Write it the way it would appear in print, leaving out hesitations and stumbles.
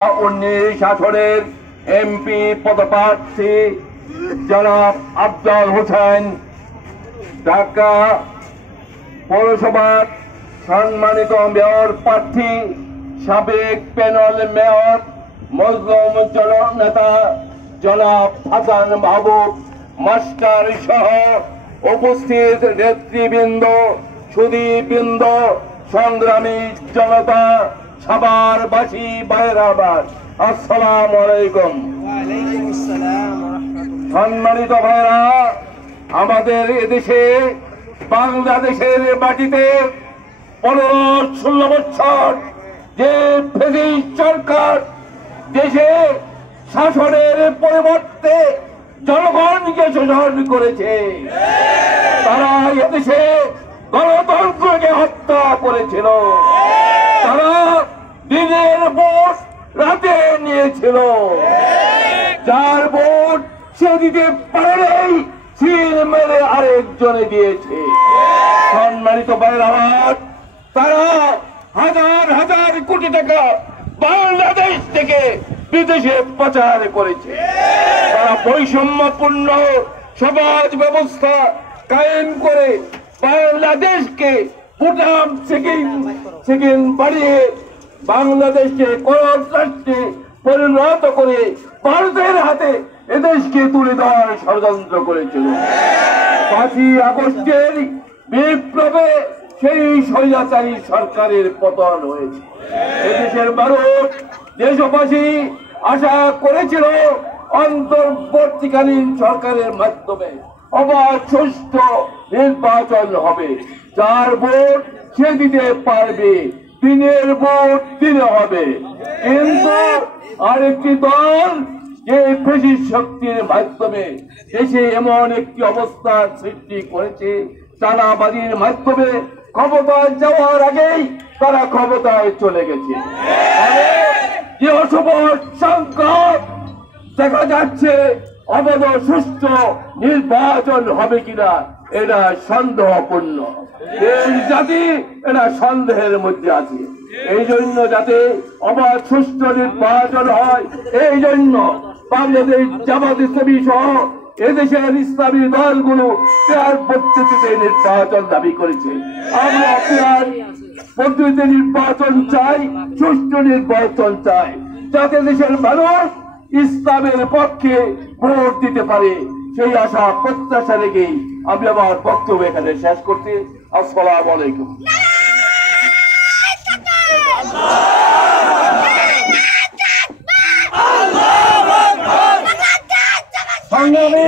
19 আসনের এমপি পদপ্রার্থী জনাব আফজাল হোসেন, ঢাকা পৌরসভার সম্মানিত মেয়র প্রার্থী সাবেক প্যানেল মেয়র মজলুম জননেতা জনাব হাসান মাহবুব মাস্টার সহ উপস্থিত নেতৃবৃন্দ, সুধীবৃন্দ, সংগ্রামী জনতা, সাভারবাসী ভাইরাবার, আসসালামু আলাইকুম। সম্মানিত ভাইরা, আমাদের এদেশে বাংলাদেশের মাটিতে 15-16 বছর যে ফ্যাসিস্ট সরকার দেশে শাসনের পরিবর্তে জনগণকে শোষণ করেছে, তারা এদেশে গণতন্ত্রকে হত্যা করেছিল, তারা দিনের ভোট রাতে নিয়েছিল, যার ভোট সে দিতে পারেনি সিল মেরে আরেকজনে দিয়েছে। সম্মানিত ভাইরা, তারা হাজার হাজার কোটি টাকা বাংলাদেশ থেকে বিদেশে পাচার করেছে, তারা বৈষম্যপূর্ণ সমাজ ব্যবস্থা কায়েম করে বাংলাদেশকে ভুটান সেকেন্ড বাড়িয়ে বাংলাদেশকে করোনা রাষ্ট্রে পরিণত করে ভারতের হাতে এদেশকে তুলে দেওয়ার ষড়যন্ত্র করেছিল। 5ই আগস্টের বিপ্লবে সেই স্বৈরাচারী সরকারের পতন হয়েছে। এদেশের মানুষ, দেশবাসী আশা করেছিল অন্তর্বর্তীকালীন সরকারের মাধ্যমে অবাধ সুষ্ঠু নির্বাচন হবে, যার ভোট সে দিতে পারবে, দিনের ভোট দিতে হবে। কিন্তু আরেকটি দল যে ফ্যাসিস্ট শক্তির মাধ্যমে দেশে এমন একটি অবস্থা সৃষ্টি করেছে, চাঁদাবাজির মাধ্যমে ক্ষমতায় যাওয়ার আগেই তারা ক্ষমতায় চলে গেছে। যে অশুভ সংকট দেখা যাচ্ছে, অবাধ সুষ্ঠু নির্বাচন হবে কিনা এটা সন্দেহপূর্ণ। এই জাতি এটা সন্দেহের মধ্যে আছে। এই জন্য যাতে অবাধ সুষ্ঠু নির্বাচন হয়, এই জন্য বাংলাদেশ জামাত ইসলামী সহ এদেশের ইসলামী দলগুলো পেয়ার পদ্ধতিতে নির্বাচন দাবি করেছে। আমরা পেয়ার পদ্ধতিতে নির্বাচন চাই, সুষ্ঠু নির্বাচন চাই, যাতে দেশের মানুষ ইসলামের পক্ষে ভোট দিতে পারে। সেই আশা প্রত্যাশা রেখেই আমি আমার বক্তব্য এখানে শেষ করছি। আসসালামু আলাইকুম। সংগ্রামী